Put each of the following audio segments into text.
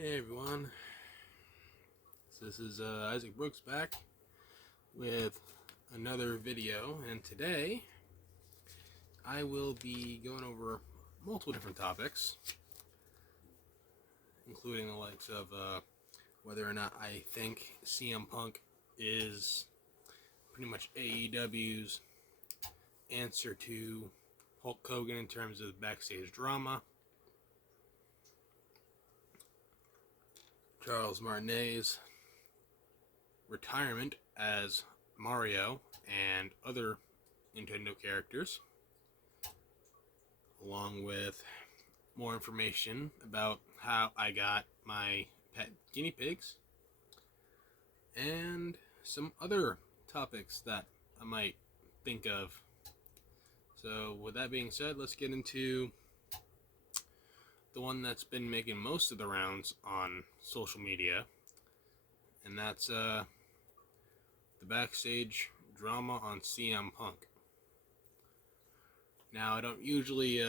Hey everyone, so this is Isaac Brooks back with another video, and today I will be going over multiple different topics, including the likes of whether or not I think CM Punk is pretty much AEW's answer to Hulk Hogan in terms of backstage drama, Charles Martinet's retirement as Mario and other Nintendo characters, along with more information about how I got my pet guinea pigs, and some other topics that I might think of. So with that being said, let's get into the one that's been making most of the rounds on social media, and that's the backstage drama on CM Punk. Now, I don't usually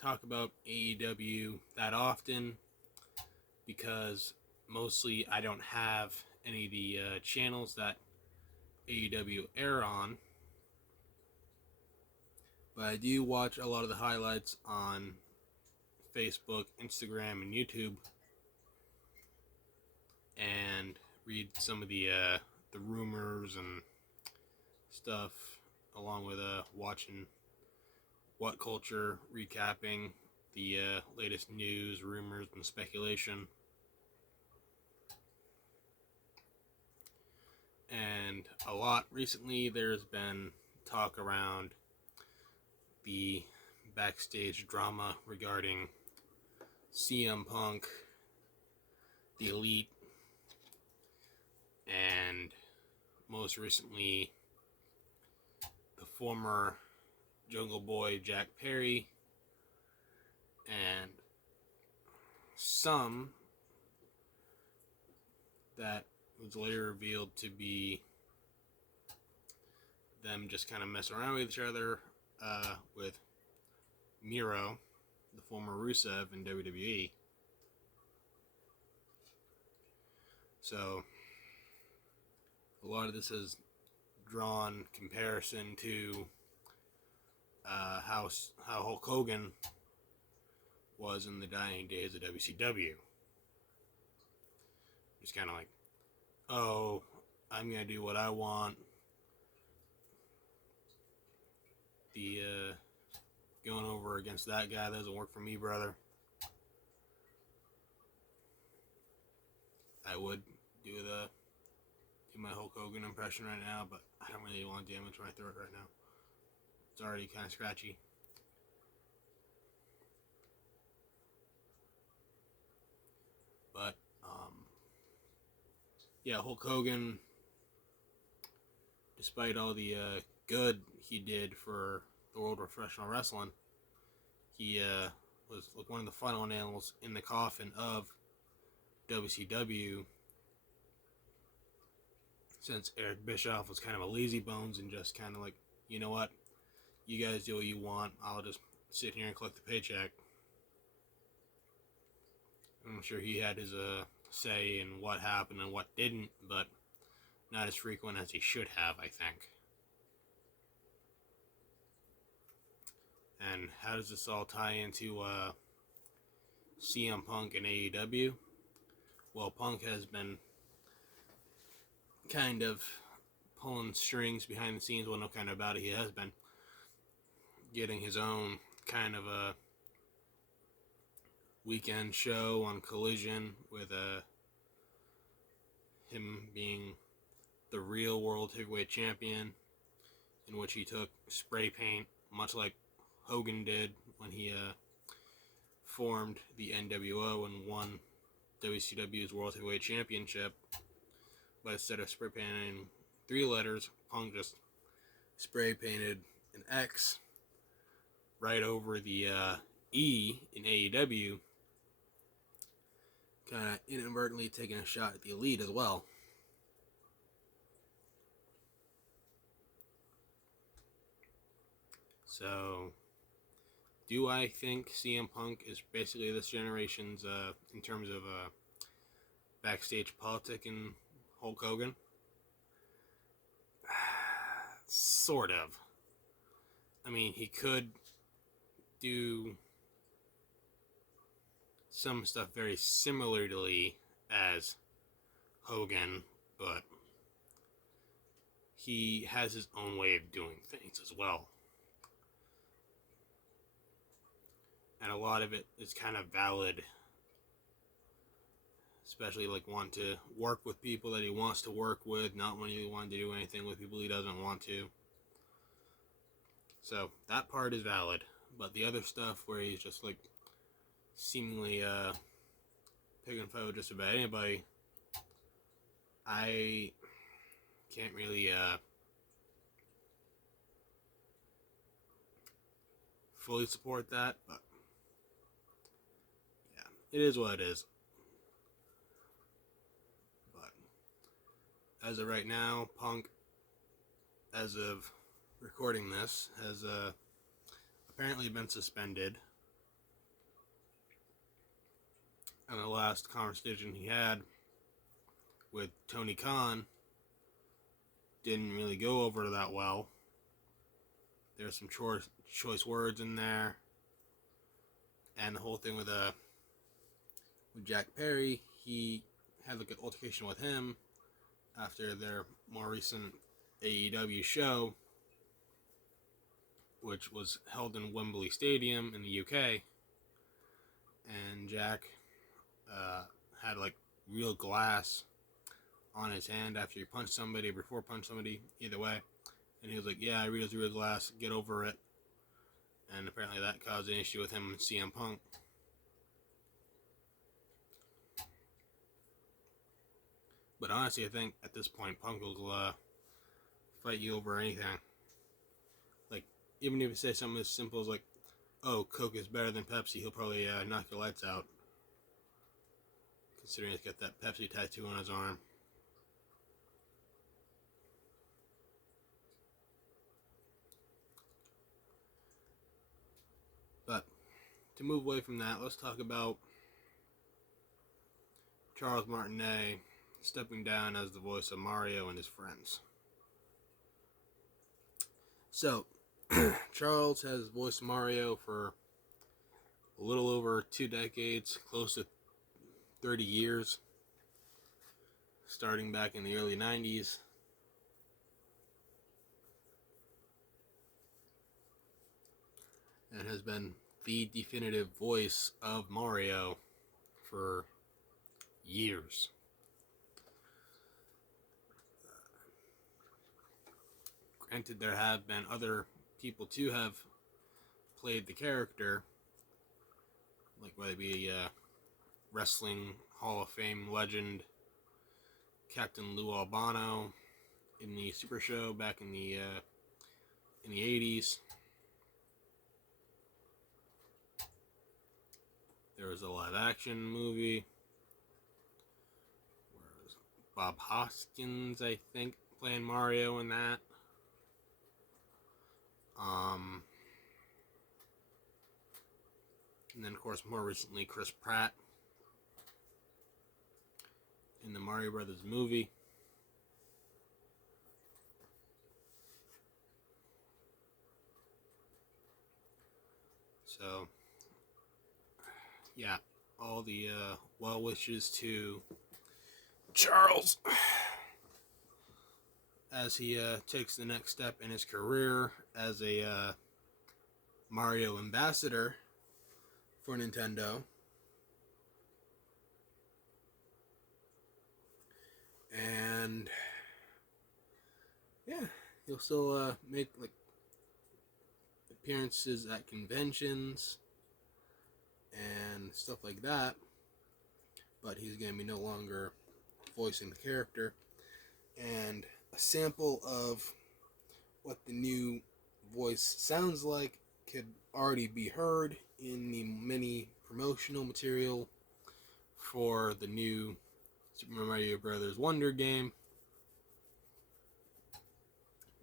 talk about AEW that often because mostly I don't have any of the channels that AEW air on, but I do watch a lot of the highlights on Facebook, Instagram, and YouTube, and read some of the rumors and stuff, along with watching What Culture, recapping the latest news, rumors, and speculation. And a lot recently, there's been talk around the backstage drama regarding CM Punk, the Elite, and most recently the former Jungle Boy Jack Perry, and some that was later revealed to be them just kind of messing around with each other with Miro, the former Rusev in WWE. So a lot of this has drawn comparison to how Hulk Hogan was in the dying days of WCW. Just kind of like, oh, I'm gonna do what I want. The going over against that guy doesn't work for me, brother. I would do my Hulk Hogan impression right now, but I don't really want to damage my throat right now. It's already kind of scratchy. But yeah, Hulk Hogan, despite all the good he did for the world of professional wrestling, he was like one of the final nails in the coffin of WCW, since Eric Bischoff was kind of a lazy bones and just kind of like, you know what, you guys do what you want, I'll just sit here and collect the paycheck. I'm sure he had his say in what happened and what didn't, but not as frequent as he should have, I think. And how does this all tie into CM Punk and AEW? Well, Punk has been kind of pulling strings behind the scenes. Well, no kind of about it. He has been getting his own kind of a weekend show on Collision with him being the real World Heavyweight Champion, in which he took spray paint, much like Hogan did when he formed the NWO and won WCW's World Heavyweight Championship. But instead of spray painting 3 letters, Punk just spray painted an X right over the E in AEW, kind of inadvertently taking a shot at the Elite as well. So Do I think CM Punk is basically this generation's, in terms of backstage politic in Hulk Hogan? Sort of. I mean, he could do some stuff very similarly as Hogan, but he has his own way of doing things as well. And a lot of it is kind of valid, especially like want to work with people that he wants to work with, not when he wants to do anything with people he doesn't want to. So that part is valid, but the other stuff where he's just like seemingly picking fight with just about anybody, I can't really fully support that, but yeah, it is what it is. But as of right now, Punk, as of recording this, has apparently been suspended. And the last conversation he had with Tony Khan didn't really go over that well. There's some choice words in there, and the whole thing with Jack Perry, he had like an altercation with him after their more recent AEW show, which was held in Wembley Stadium in the UK, and Jack had like real glass on his hand after he punched somebody, before punched somebody, either way. And he was like, yeah, I real glass, get over it. And apparently that caused an issue with him and CM Punk. But honestly, I think at this point, Punk will fight you over anything. Like, even if you say something as simple as like, oh, Coke is better than Pepsi, he'll probably knock your lights out. Considering he's got that Pepsi tattoo on his arm. But to move away from that, let's talk about Charles Martinet stepping down as the voice of Mario and his friends. So, Charles has voiced Mario for a little over 2 decades, close to 30 years, starting back in the early 90s. And has been the definitive voice of Mario for years. Granted, there have been other people too have played the character, like whether it be wrestling Hall of Fame legend Captain Lou Albano in the Super Show back in the 80s. There was a live action movie where it was Bob Hoskins, I think, playing Mario in that. And then, of course, more recently, Chris Pratt in the Mario Brothers movie. So, yeah, all the well wishes to Charles as he takes the next step in his career as a Mario ambassador for Nintendo. And yeah, he'll still make like appearances at conventions and stuff like that, but he's going to be no longer voicing the character. And a sample of what the new voice sounds like could already be heard in the mini promotional material for the new Super Mario Bros. Wonder game,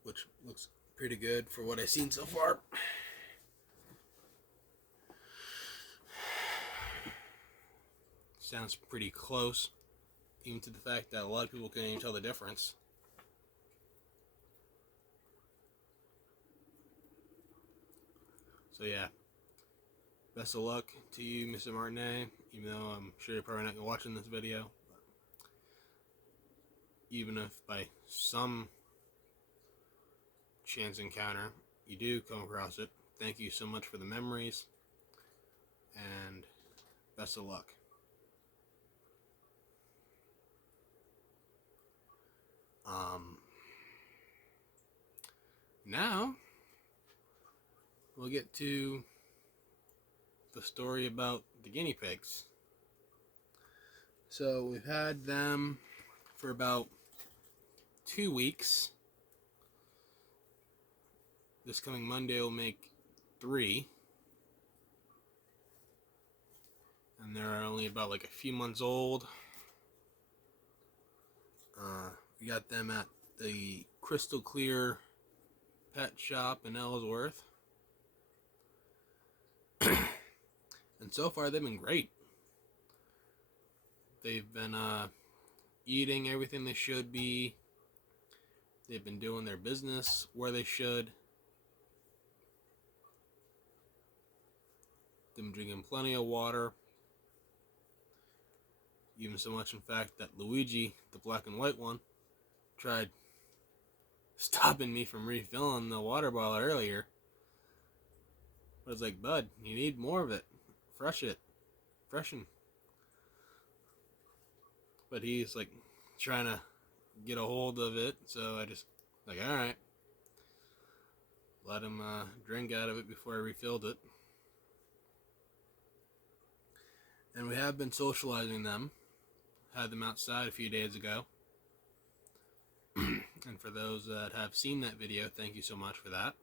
which looks pretty good for what I've seen so far. sounds pretty close, even to the fact that a lot of people can't even tell the difference. So yeah, best of luck to you, Mr. Martinet, even though I'm sure you're probably not going to watch this video. But even if by some chance encounter you do come across it, thank you so much for the memories, and best of luck. Now we'll get to the story about the guinea pigs. So we've had them for about 2 weeks. This coming Monday will make 3. And they're only about like a few months old. We got them at the Crystal Clear Pet Shop in Ellsworth. And so far they've been great. They've been eating everything they should be. They've been doing their business where they should. They've been drinking plenty of water. Even so much, in fact, that Luigi, the black and white one, tried stopping me from refilling the water bottle earlier. But I was like, bud, you need more of it. Freshen. But he's like trying to get a hold of it, so I just like, alright. Let him drink out of it before I refilled it. And we have been socializing them. Had them outside a few days ago. And for those that have seen that video, thank you so much for that.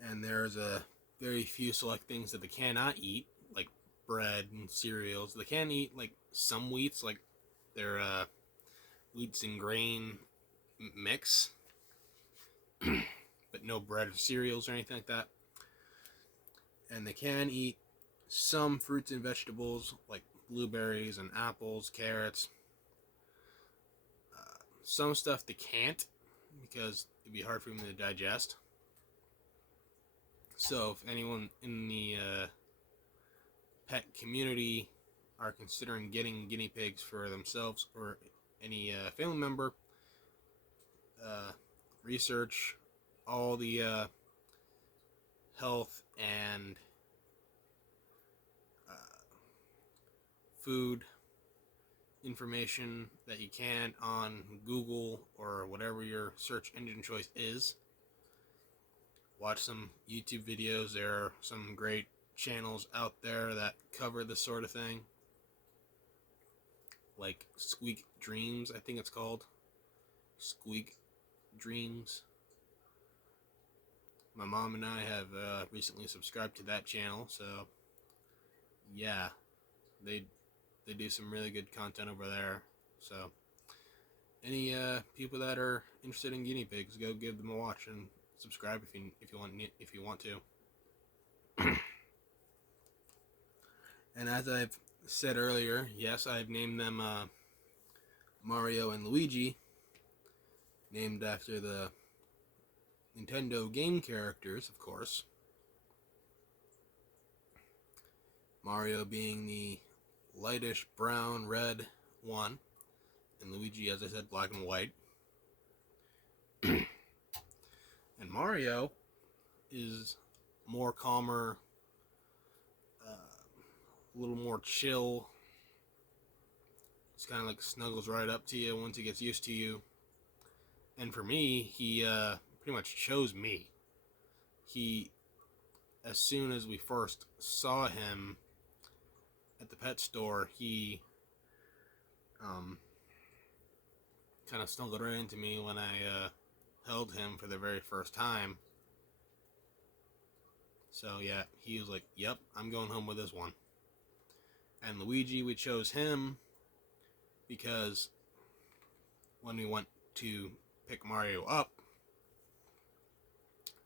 And there's a very few select things that they cannot eat, like bread and cereals. They can eat like some wheats, like their wheats and grain mix, but no bread or cereals or anything like that. And they can eat some fruits and vegetables like blueberries and apples, carrots. Some stuff they can't because it'd be hard for them to digest. So if anyone in the pet community are considering getting guinea pigs for themselves or any family member, research all the health and food information that you can on Google or whatever your search engine choice is. Watch some YouTube videos. There are some great channels out there that cover this sort of thing, like Squeak Dreams, I think it's called. Squeak Dreams. My mom and I have recently subscribed to that channel, so yeah, they do some really good content over there. So any people that are interested in guinea pigs, go give them a watch and subscribe if you want to. And as I've said earlier, yes, I've named them Mario and Luigi, named after the Nintendo game characters, of course. Mario being the lightish brown red one, and Luigi, as I said, black and white. And Mario is more calmer, a little more chill. It's kind of like snuggles right up to you once he gets used to you. And for me, he pretty much chose me. As soon as we first saw him at the pet store, he kind of snuggled right into me when I held him for the very first time. So yeah, he was like, yep, I'm going home with this one. And Luigi, we chose him because when we went to pick Mario up,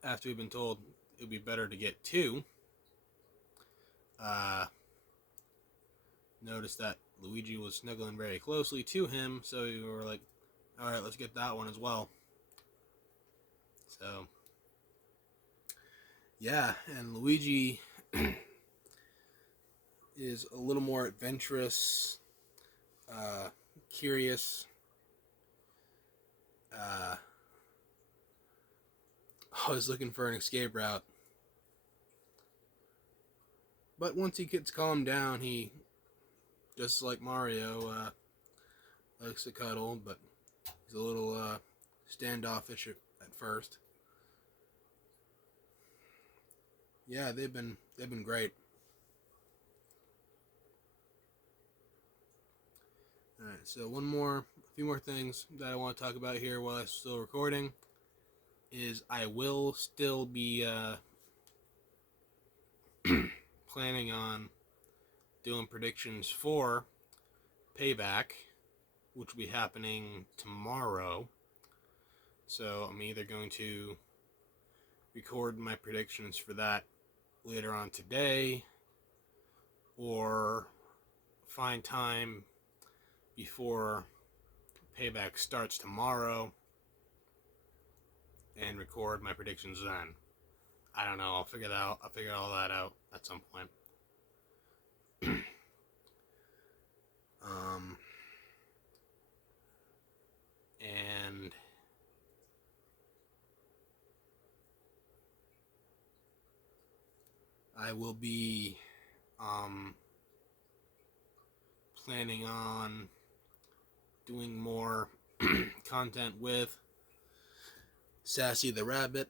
after we've been told it would be better to get 2, noticed that Luigi was snuggling very closely to him, so we were like, alright, let's get that one as well. So, yeah, and Luigi is a little more adventurous, curious, always looking for an escape route. But once he gets calmed down, he, just like Mario, likes to cuddle, but he's a little standoffish at first. Yeah, they've been great. All right, so a few more things that I want to talk about here while I'm still recording is I will still be planning on doing predictions for Payback, which will be happening tomorrow. So I'm either going to record my predictions for that later on today, or find time before Payback starts tomorrow and record my predictions then. I don't know. I'll figure all that out at some point. And I will be planning on doing more content with Sassy the Rabbit,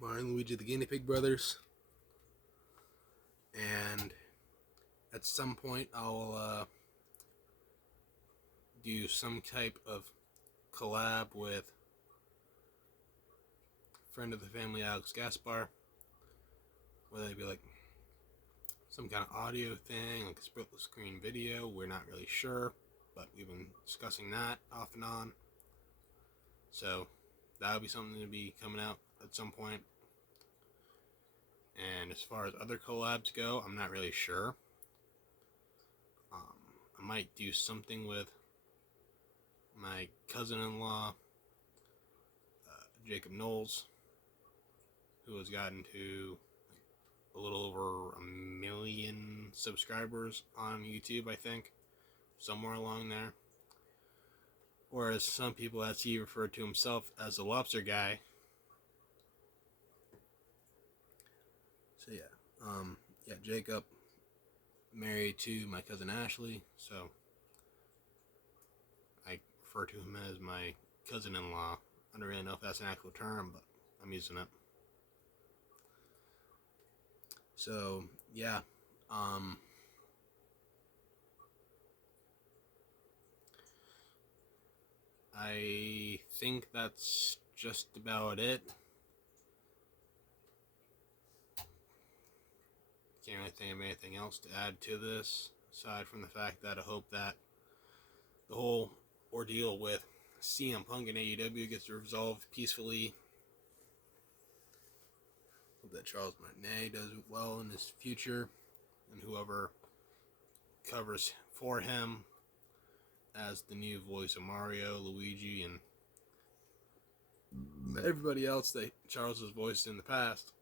Mario and Luigi the Guinea Pig Brothers, and at some point I'll do some type of collab with friend of the family Alex Gaspar, whether it be like some kind of audio thing, like a split screen video. We're not really sure, but we've been discussing that off and on. So that'll be something to be coming out at some point. And as far as other collabs go, I'm not really sure. I might do something with my cousin-in-law, Jacob Knowles, who has gotten to a little over 1 million subscribers on YouTube, I think, somewhere along there. Or as some people, as he referred to himself, as the Lobster Guy. So yeah, Jacob married to my cousin Ashley, so I refer to him as my cousin-in-law. I don't really know if that's an actual term, but I'm using it. So yeah, I think that's just about it. Can't really think of anything else to add to this, aside from the fact that I hope that the whole ordeal with CM Punk and AEW gets resolved peacefully. Hope that Charles Martinet does well in his future, and whoever covers for him as the new voice of Mario, Luigi, and everybody else that Charles has voiced in the past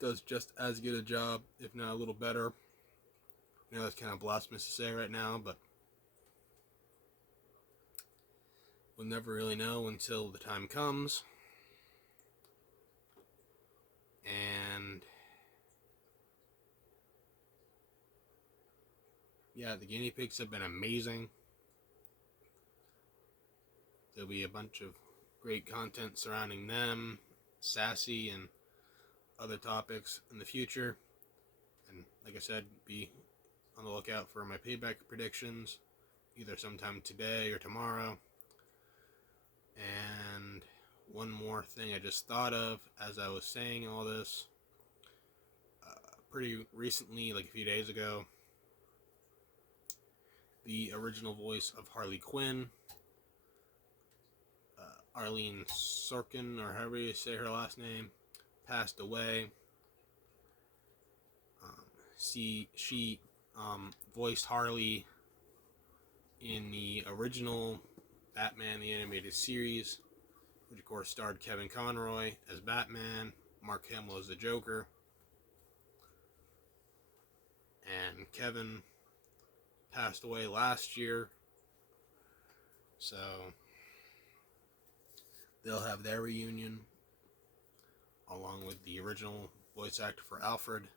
does just as good a job, if not a little better. I know that's kind of blasphemous to say right now, but we'll never really know until the time comes. And yeah, the guinea pigs have been amazing. There'll be a bunch of great content surrounding them, Sassy, and other topics in the future. And like I said, be on the lookout for my Payback predictions, either sometime today or tomorrow. And one more thing I just thought of as I was saying all this. Pretty recently, like a few days ago, the original voice of Harley Quinn Arlene Sorkin, or however you say her last name, passed away. She voiced Harley in the original Batman the Animated Series, which of course starred Kevin Conroy as Batman, Mark Hamill as the Joker, and Kevin passed away last year, so they'll have their reunion along with the original voice actor for Alfred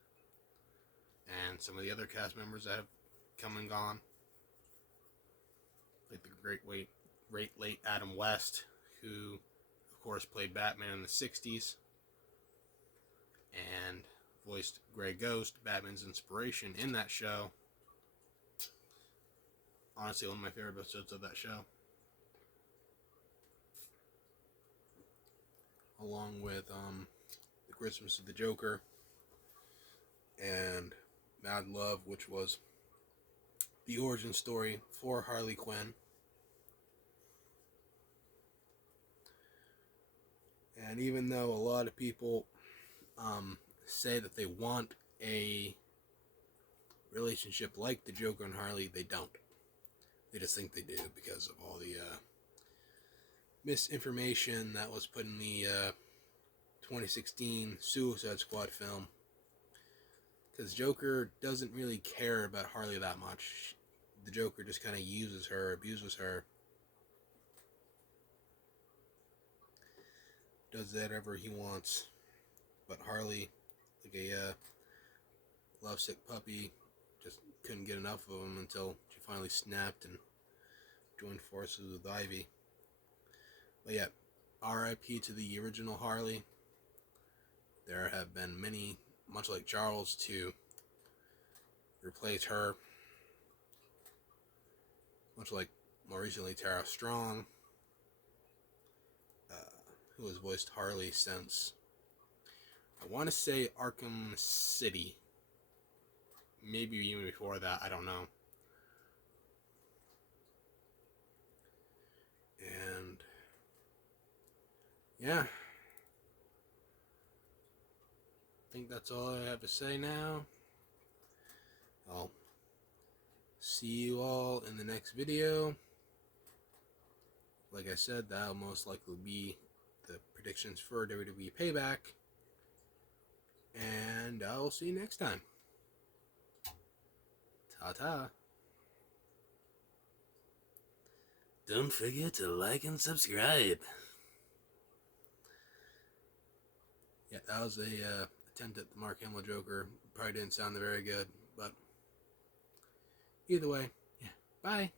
and some of the other cast members that have come and gone, like the great late Adam West, who of course played Batman in the 60s and voiced Grey Ghost, Batman's inspiration in that show. Honestly, one of my favorite episodes of that show. Along with The Christmas of the Joker and Mad Love, which was the origin story for Harley Quinn. And even though a lot of people say that they want a relationship like the Joker and Harley, they don't. They just think they do because of all the misinformation that was put in the 2016 Suicide Squad film. Because Joker doesn't really care about Harley that much. The Joker just kind of uses her, abuses her. Does whatever he wants. But Harley, like a lovesick puppy, just couldn't get enough of him until she finally snapped and joined forces with Ivy. But yeah, R.I.P. to the original Harley. There have been many, much like Charles, to replace her. Much like more recently Tara Strong, who has voiced Harley since, I want to say, Arkham City. Maybe even before that, I don't know. And yeah, I think that's all I have to say now. I'll see you all in the next video. Like I said, that'll most likely be the predictions for WWE Payback. And I'll see you next time. Ta-ta. Don't forget to like and subscribe. Yeah, that was a attempt at the Mark Hamill Joker. Probably didn't sound very good, but either way, yeah, bye.